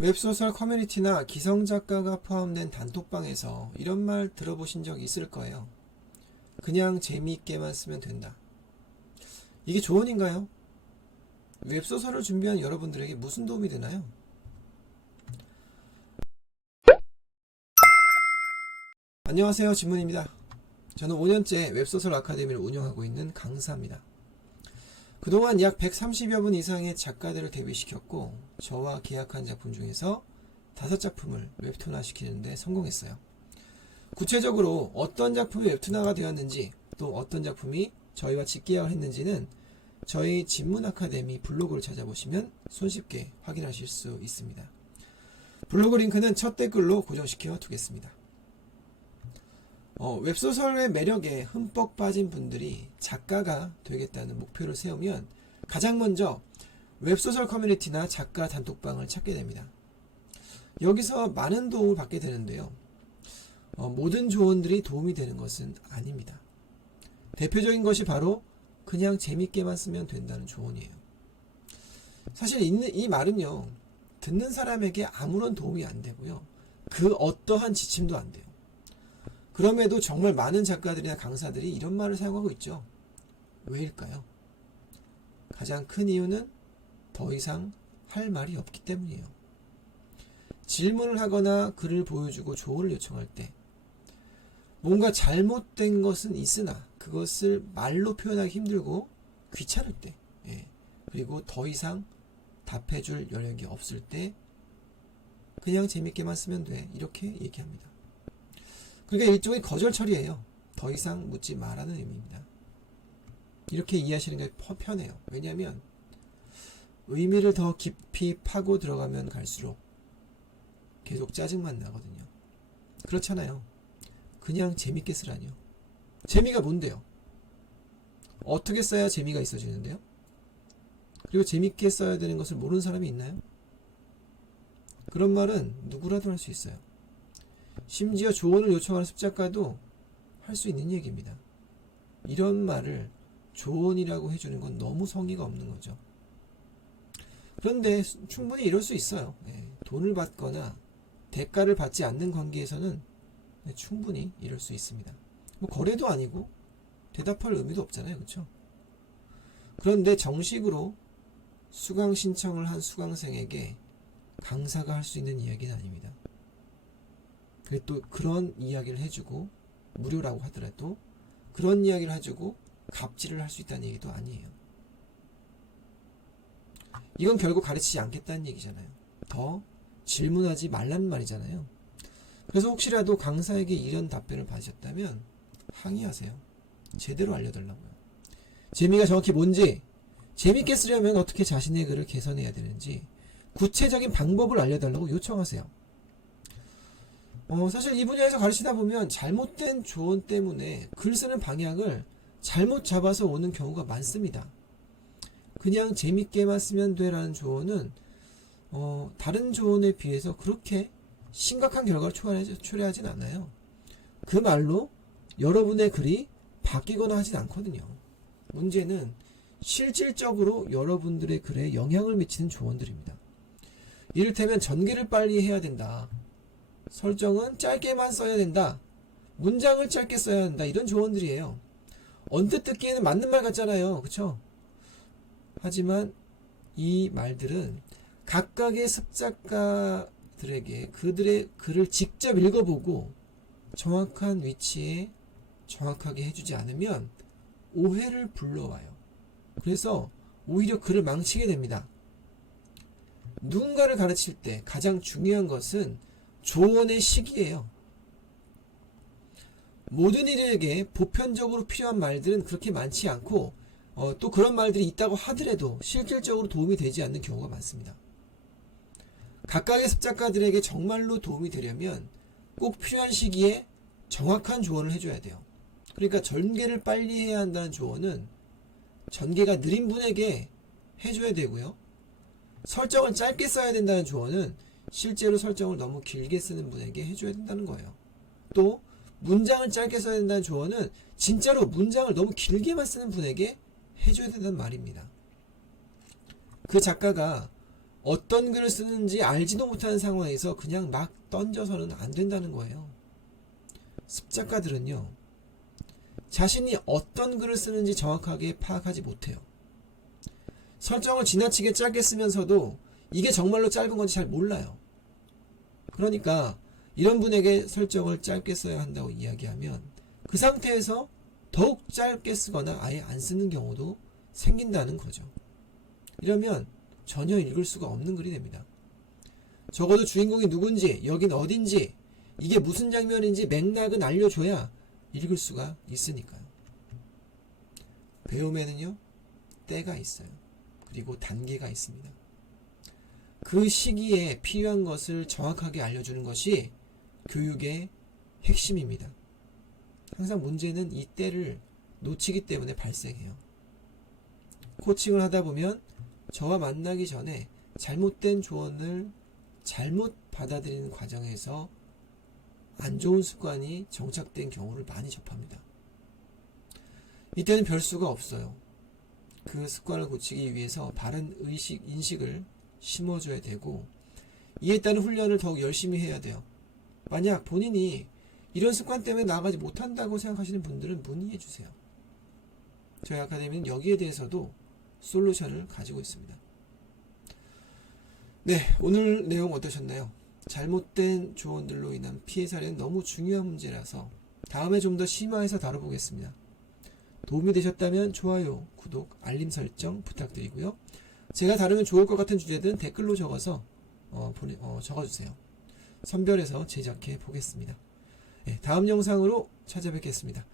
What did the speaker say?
웹소설 커뮤니티나 기성작가가 포함된 단톡방에서 이런 말 들어보신 적 있을 거예요. 그냥 재미있게만 쓰면 된다. 이게 조언인가요? 웹소설을 준비한 여러분들에게 무슨 도움이 되나요? 안녕하세요, 진문입니다. 저는 5년째 웹소설 아카데미를 운영하고 있는 강사입니다. 그동안 약 130여 분 이상의 작가들을 데뷔시켰고 저와 계약한 작품 중에서 5작품을 웹툰화시키는 데 성공했어요. 구체적으로 어떤 작품이 웹툰화가 되었는지 또 어떤 작품이 저희와 직계약을 했는지는 저희 진문 아카데미 블로그를 찾아보시면 손쉽게 확인하실 수 있습니다. 블로그 링크는 첫 댓글로 고정시켜 두겠습니다. 웹소설의 매력에 흠뻑 빠진 분들이 작가가 되겠다는 목표를 세우면 가장 먼저 웹소설 커뮤니티나 작가 단톡방을 찾게 됩니다. 여기서 많은 도움을 받게 되는데요. 모든 조언들이 도움이 되는 것은 아닙니다. 대표적인 것이 바로 그냥 재밌게만 쓰면 된다는 조언이에요. 사실 이 말은요, 듣는 사람에게 아무런 도움이 안 되고요. 그 어떠한 지침도 안 돼요. 그럼에도 정말 많은 작가들이나 강사들이 이런 말을 사용하고 있죠. 왜일까요? 가장 큰 이유는 더 이상 할 말이 없기 때문이에요. 질문을 하거나 글을 보여주고 조언을 요청할 때 뭔가 잘못된 것은 있으나 그것을 말로 표현하기 힘들고 귀찮을 때, 그리고 더 이상 답해줄 여력이 없을 때 그냥 재밌게만 쓰면 돼, 이렇게 얘기합니다. 그러니까 일종의 거절 처리예요. 더 이상 묻지 마라는 의미입니다. 이렇게 이해하시는 게 편해요. 왜냐하면 의미를 더 깊이 파고 들어가면 갈수록 계속 짜증만 나거든요. 그렇잖아요. 그냥 재밌게 쓰라니요. 재미가 뭔데요? 어떻게 써야 재미가 있어지는데요? 그리고 재밌게 써야 되는 것을 모르는 사람이 있나요? 그런 말은 누구라도 할 수 있어요. 심지어 조언을 요청하는 습작가도 할 수 있는 얘기입니다. 이런 말을 조언이라고 해주는 건 너무 성의가 없는 거죠. 그런데 충분히 이럴 수 있어요. 돈을 받거나 대가를 받지 않는 관계에서는 충분히 이럴 수 있습니다. 뭐 거래도 아니고 대답할 의미도 없잖아요. 그렇죠? 그런데 정식으로 수강 신청을 한 수강생에게 강사가 할 수 있는 이야기는 아닙니다. 또 그런 이야기를 해주고 무료라고 하더라도 그런 이야기를 해주고 갑질을 할 수 있다는 얘기도 아니에요. 이건 결국 가르치지 않겠다는 얘기잖아요. 더 질문하지 말란 말이잖아요. 그래서 혹시라도 강사에게 이런 답변을 받으셨다면 항의하세요. 제대로 알려달라고요. 재미가 정확히 뭔지, 재밌게 쓰려면 어떻게 자신의 글을 개선해야 되는지 구체적인 방법을 알려달라고 요청하세요. 사실 이 분야에서 가르치다 보면 잘못된 조언 때문에 글 쓰는 방향을 잘못 잡아서 오는 경우가 많습니다. 그냥 재밌게만 쓰면 돼라는 조언은 다른 조언에 비해서 그렇게 심각한 결과를 초래하진 않아요. 그 말로 여러분의 글이 바뀌거나 하진 않거든요. 문제는 실질적으로 여러분들의 글에 영향을 미치는 조언들입니다. 이를테면 전개를 빨리 해야 된다, 설정은 짧게만 써야 된다, 문장을 짧게 써야 한다, 이런 조언들이에요. 언뜻 듣기에는 맞는 말 같잖아요. 그쵸? 하지만 이 말들은 각각의 습작가들에게 그들의 글을 직접 읽어보고 정확한 위치에 정확하게 해주지 않으면 오해를 불러와요. 그래서 오히려 글을 망치게 됩니다. 누군가를 가르칠 때 가장 중요한 것은 조언의 시기예요. 모든 이들에게 보편적으로 필요한 말들은 그렇게 많지 않고 또 그런 말들이 있다고 하더라도 실질적으로 도움이 되지 않는 경우가 많습니다. 각각의 습작가들에게 정말로 도움이 되려면 꼭 필요한 시기에 정확한 조언을 해줘야 돼요. 그러니까 전개를 빨리 해야 한다는 조언은 전개가 느린 분에게 해줘야 되고요. 설정을 짧게 써야 된다는 조언은 실제로 설정을 너무 길게 쓰는 분에게 해줘야 된다는 거예요. 또 문장을 짧게 써야 된다는 조언은 진짜로 문장을 너무 길게만 쓰는 분에게 해줘야 된다는 말입니다. 그 작가가 어떤 글을 쓰는지 알지도 못하는 상황에서 그냥 막 던져서는 안 된다는 거예요. 습작가들은요, 자신이 어떤 글을 쓰는지 정확하게 파악하지 못해요. 설정을 지나치게 짧게 쓰면서도 이게 정말로 짧은 건지 잘 몰라요. 그러니까 이런 분에게 설정을 짧게 써야 한다고 이야기하면 그 상태에서 더욱 짧게 쓰거나 아예 안 쓰는 경우도 생긴다는 거죠. 이러면 전혀 읽을 수가 없는 글이 됩니다. 적어도 주인공이 누군지, 여긴 어딘지, 이게 무슨 장면인지 맥락은 알려줘야 읽을 수가 있으니까요. 배움에는요, 때가 있어요. 그리고 단계가 있습니다. 그 시기에 필요한 것을 정확하게 알려주는 것이 교육의 핵심입니다. 항상 문제는 이 때를 놓치기 때문에 발생해요. 코칭을 하다 보면 저와 만나기 전에 잘못된 조언을 잘못 받아들이는 과정에서 안 좋은 습관이 정착된 경우를 많이 접합니다. 이때는 별 수가 없어요. 그 습관을 고치기 위해서 바른 인식을 심어줘야 되고, 이에 따른 훈련을 더욱 열심히 해야 돼요. 만약 본인이 이런 습관 때문에 나아가지 못한다고 생각하시는 분들은 문의해 주세요. 저희 아카데미는 여기에 대해서도 솔루션을 가지고 있습니다. 네, 오늘 내용 어떠셨나요? 잘못된 조언들로 인한 피해 사례는 너무 중요한 문제라서 다음에 좀 더 심화해서 다뤄보겠습니다. 도움이 되셨다면 좋아요, 구독, 알림 설정 부탁드리고요. 제가 다루면 좋을 것 같은 주제들은 댓글로 적어서 적어주세요. 선별해서 제작해 보겠습니다. 네, 다음 영상으로 찾아뵙겠습니다.